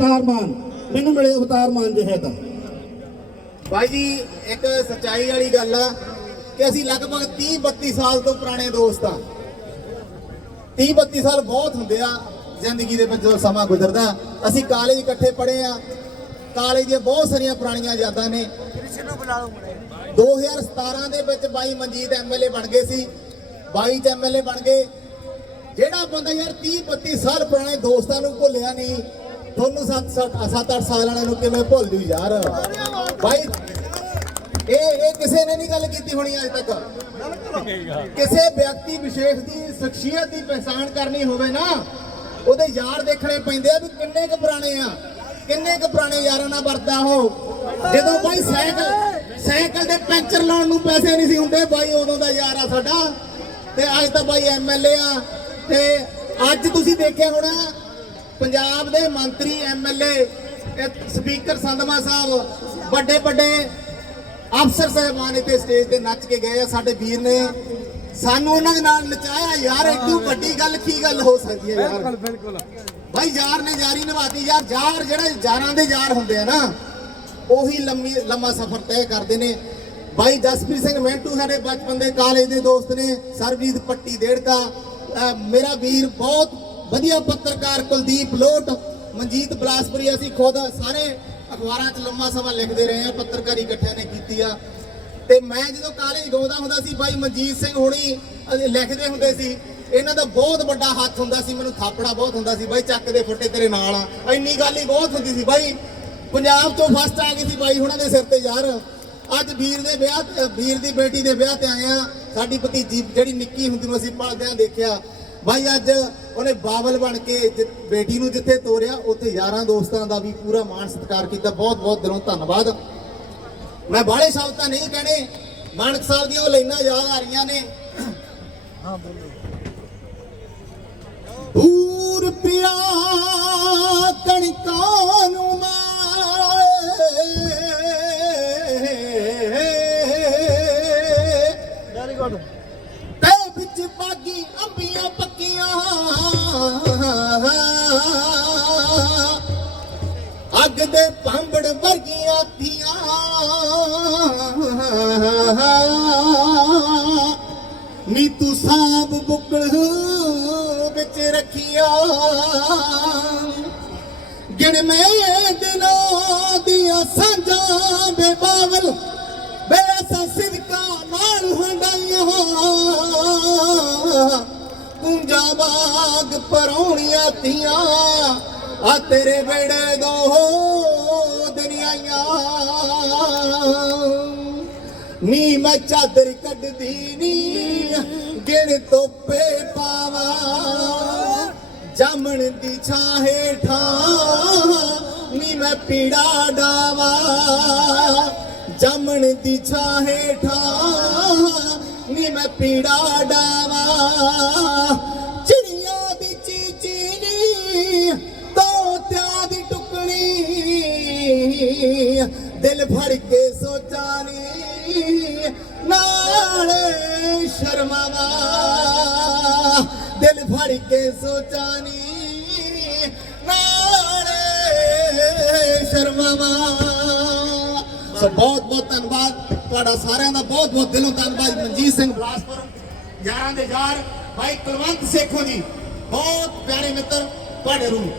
ਅਵਤਾਰ ਮਾਨ, ਮੈਨੂੰ ਮਿਲੇ ਅਵਤਾਰ ਮਾਨ ਜੇ ਹੈ ਤਾਂ। ਭਾਈ ਜੀ, ਇੱਕ ਸੱਚਾਈ ਵਾਲੀ ਗੱਲ ਆ ਕਿ ਅਸੀਂ ਲਗਭਗ 30 32 ਸਾਲ ਤੋਂ ਪੁਰਾਣੇ ਦੋਸਤ ਆ। 30 32 ਸਾਲ ਬਹੁਤ ਹੁੰਦੇ ਆ, ਜ਼ਿੰਦਗੀ ਦੇ ਵਿੱਚ ਜਦੋਂ ਸਮਾਂ ਗੁਜ਼ਰਦਾ, ਅਸੀਂ ਕਾਲਜ ਇਕੱਠੇ ਪੜ੍ਹੇ ਆ। ਕਾਲਜ ਦੀਆਂ ਬਹੁਤ ਸਾਰੀਆਂ ਪੁਰਾਣੀਆਂ ਯਾਦਾਂ ਨੇ। 2017 ਦੇ ਵਿੱਚ ਬਾਈ ਮਨਜੀਤ ਐਮਐਲਏ ਬਣ ਗਏ ਸੀ। ਬਾਈ ਚ ਐਮਐਲਏ ਬਣ ਗਏ। ਜਿਹੜਾ ਬੰਦਾ ਯਾਰ 30 32 ਸਾਲ ਪੁਰਾਣੇ ਦੋਸਤਾਂ ਨੂੰ ਭੁੱਲਿਆ ਨਹੀਂ ਤੁਹਾਨੂੰ 7 7 8 ਸਾਲ ਵਾਲਿਆਂ ਨੂੰ ਕਿਵੇਂ ਭੁੱਲ ਜੂ ਯਾਰ? ਭਾਈ ਇਹ ਇਹ ਕਿਸੇ ਨੇ ਨਹੀਂ ਗੱਲ ਕੀਤੀ ਹੋਣੀ ਅੱਜ ਤੱਕ। ਕਿਸੇ ਵਿਅਕਤੀ ਵਿਸ਼ੇਸ਼ ਦੀ ਸ਼ਖਸੀਅਤ ਦੀ ਪਛਾਣ ਕਰਨੀ ਹੋਵੇ ਨਾ, ਉਹਦੇ ਯਾਰ ਦੇਖਣੇ ਪੈਂਦੇ ਆ ਵੀ ਕਿੰਨੇ ਕੁ ਪੁਰਾਣੇ ਆ, ਕਿੰਨੇ ਕੁ ਪੁਰਾਣੇ ਯਾਰਾਂ ਨਾਲ ਵਰਤਾ ਉਹ। ਜਦੋਂ ਬਾਈ ਸਾਈਕਲ ਸਾਈਕਲ ਦੇ ਪੈਂਚਰ ਲਾਉਣ ਨੂੰ ਪੈਸੇ ਨਹੀਂ ਸੀ ਹੁੰਦੇ, ਬਾਈ ਉਦੋਂ ਦਾ ਯਾਰ ਆ ਸਾਡਾ। ਤੇ ਅੱਜ ਤਾਂ ਬਾਈ ਐਮਐਲਏ ਆ। ਤੇ ਅੱਜ ਤੁਸੀਂ ਦੇਖਿਆ ਹੋਣਾ ਪੰਜਾਬ ਦੇ ਮੰਤਰੀ ਐਮਐਲਏ ਸਪੀਕਰ ਸੰਧਮਾ ਸਾਹਿਬ ਵੱਡੇ ਵੱਡੇ ਅਫਸਰ ਸਾਹਿਬਾਨ ਇੱਥੇ ਸਟੇਜ ਤੇ ਨੱਚ ਕੇ ਗਏ ਆ ਸਾਡੇ ਵੀਰ ਨੇ। ਸਾਨੂੰ ਉਹਨਾਂ ਦੇ ਨਾਲ ਨਚਾਇਆ ਯਾਰ ਐਡੀ ਵੱਡੀ ਗੱਲ ਕੀ ਗੱਲ ਹੋ ਸਕਦੀ ਹੈ ਯਾਰ? ਬਿਲਕੁਲ ਭਾਈ ਯਾਰ ਨੇ ਯਾਰੀ ਨਿਭਾਤੀ। ਯਾਰ ਯਾਰ ਜਿਹੜਾ ਯਾਰਾਂ ਦੇ ਯਾਰ ਹੁੰਦੇ ਆ ਨਾ ਉਹੀ ਲੰਮੀ ਲੰਮਾ ਸਫ਼ਰ ਤੈਅ ਕਰਦੇ ਨੇ। ਭਾਈ ਜਸਪ੍ਰੀਤ ਸਿੰਘ ਮੈਂਟੂ ਸਾਡੇ ਬਚਪਨ ਦੇ ਕਾਲਜ ਦੇ ਦੋਸਤ ਨੇ ਸਰਬਜੀਤ ਪੱਟੀ ਦੇੜਕਾ। ਮੇਰਾ ਵੀਰ ਬਹੁਤ ਵਧੀਆ ਪੱਤਰਕਾਰ ਕੁਲਦੀਪ ਲੋਟ, ਮਨਜੀਤ ਬਲਾਸਪੁਰੀ, ਅਸੀਂ ਖੁਦ ਸਾਰੇ ਅਖਬਾਰਾਂ 'ਚ ਲੰਮਾ ਸਮਾਂ ਲਿਖਦੇ ਰਹੇ ਆ ਪੱਤਰਕਾਰੀ ਇਕੱਠਿਆਂ ਨੇ ਕੀਤੀ ਆ। ਤੇ ਮੈਂ ਜਦੋਂ ਕਾਲਜ ਗਾਉਂਦਾ ਹੁੰਦਾ ਸੀ, ਬਾਈ ਮਨਜੀਤ ਸਿੰਘ ਹੁਣੀ ਲਿਖਦੇ ਹੁੰਦੇ ਸੀ, ਇਹਨਾਂ ਦਾ ਬਹੁਤ ਵੱਡਾ ਹੱਥ ਹੁੰਦਾ ਸੀ, ਮੈਨੂੰ ਥਾਪੜਾ ਬਹੁਤ ਹੁੰਦਾ ਸੀ, ਬਾਈ ਚੱਕ ਦੇ ਫੁੱਟੇ ਤੇਰੇ ਨਾਲ ਆ। ਇੰਨੀ ਗੱਲ ਹੀ ਬਹੁਤ ਹੁੰਦੀ ਸੀ, ਬਾਈ। ਪੰਜਾਬ ਤੋਂ ਫਸਟ ਆ ਗਈ ਸੀ ਬਾਈ ਹੁਣਾਂ ਦੇ ਸਿਰ ਤੇ ਯਾਰ। ਅੱਜ ਵੀਰ ਦੇ ਵਿਆਹ ਵੀਰ ਦੀ ਬੇਟੀ ਦੇ ਵਿਆਹ ਤੇ ਆਏ ਆ। ਸਾਡੀ ਭਤੀਜੀ ਜਿਹੜੀ ਨਿੱਕੀ ਹੁੰਦੀ ਨੂੰ ਅਸੀਂ ਪਲਦਿਆਂ ਦੇਖਿਆ। ਬਾਈ ਅੱਜ ਉਹਨੇ ਬਾਬਲ ਬਣ ਕੇ ਬੇਟੀ ਨੂੰ ਜਿੱਥੇ ਤੋਰਿਆ ਉੱਥੇ ਯਾਰਾਂ ਦੋਸਤਾਂ ਦਾ ਵੀ ਪੂਰਾ ਮਾਣ ਸਤਿਕਾਰ ਕੀਤਾ। ਬਹੁਤ ਬਹੁਤ ਦਿਲੋਂ ਧੰਨਵਾਦ। ਮੈਂ ਬਾਹਲੇ ਸ਼ਬਦ ਤਾਂ ਨਹੀਂ ਕਹਿਣੇ ਮਾਨਕ ਸਾਹਿਬ ਦੀਆਂ ਉਹ ਲਾਈਨਾਂ ਯਾਦ ਆ ਰਹੀਆਂ ਨੇ। ਹਾਂ ਬੋਲੋ। ਦੂਰ ਪਿਆ ਕਣਕਾਂ ਨੂੰ ਮਾਏ ਵੈਰੀ ਗੁੱਡ ਵਿੱਚ ਬਾਗੀ ਅੰਬੀਆਂ ਪੱਕੀਆਂ। ਅੱਗ ਦੇ ਭਾਂਬੜ ਵਰਗੀਆਂ ਧੀਆਂ ਨੀ ਤੂੰ ਸਾਬ ਬੁੱਕਲ ਵਿੱਚ ਰੱਖਿਆ। ਗਿਣ ਮੈਂ ਦਿਨੋਂ ਦੀਆਂ ਸਾਂਝਾਂ ਬੇਬਾਵਲ। ਬੇਸਾ ਸਿਦਕਾ ਨਾਲ ਹੰਡਾਈਆਂ। ਕੁੰਜਾ ਬਾਗ ਪਰੌਣੀਆਂ ਤੀਆਂ ਆ ਤੇਰੇ ਵੇੜੇ ਦੋ ਦੁਨੀਆਈਆਂ। ਨੀ ਮੈਂ ਚਾਦਰ ਕੱਢਦੀ ਨੀ, ਗਿਣ ਤੋਪੇ ਪਾਵਾ। ਜਾਮਣ ਦੀ ਛਾਂ ਹੇਠਾਂ ਨੀ ਮੈਂ ਪੀੜਾ ਡਾਵਾ। ਜਾਮਣ ਦੀ ਛਾਂ ਹੇਠਾਂ ਨੀ ਮੈਂ ਪੀੜਾ ਡਾਵਾ। ਦਿਲ ਫੜ ਕੇ ਸੋਚਾਂ ਨੀ। ਨਾਲ ਸ਼ਰਮਾਵਾ। ਦਿਲ ਫੜ ਕੇ ਸੋਚਾਂ ਨੀ। ਨਾਲ ਸ਼ਰਮਾਵਾ। ਸੋ ਬਹੁਤ ਬਹੁਤ ਧੰਨਵਾਦ। ਤੁਹਾਡਾ ਸਾਰਿਆਂ ਦਾ ਬਹੁਤ ਬਹੁਤ ਦਿਲੋਂ ਧੰਨਵਾਦ ਮਨਜੀਤ ਸਿੰਘ ਬਲਾਸਪੁਰ। ਯਾਰਾਂ ਦੇ ਯਾਰ, ਭਾਈ ਕੁਲਵੰਤ ਸੇਖੋ ਜੀ, ਬਹੁਤ ਪਿਆਰੇ ਮਿੱਤਰ, ਤੁਹਾਡੇ ਰੂਮ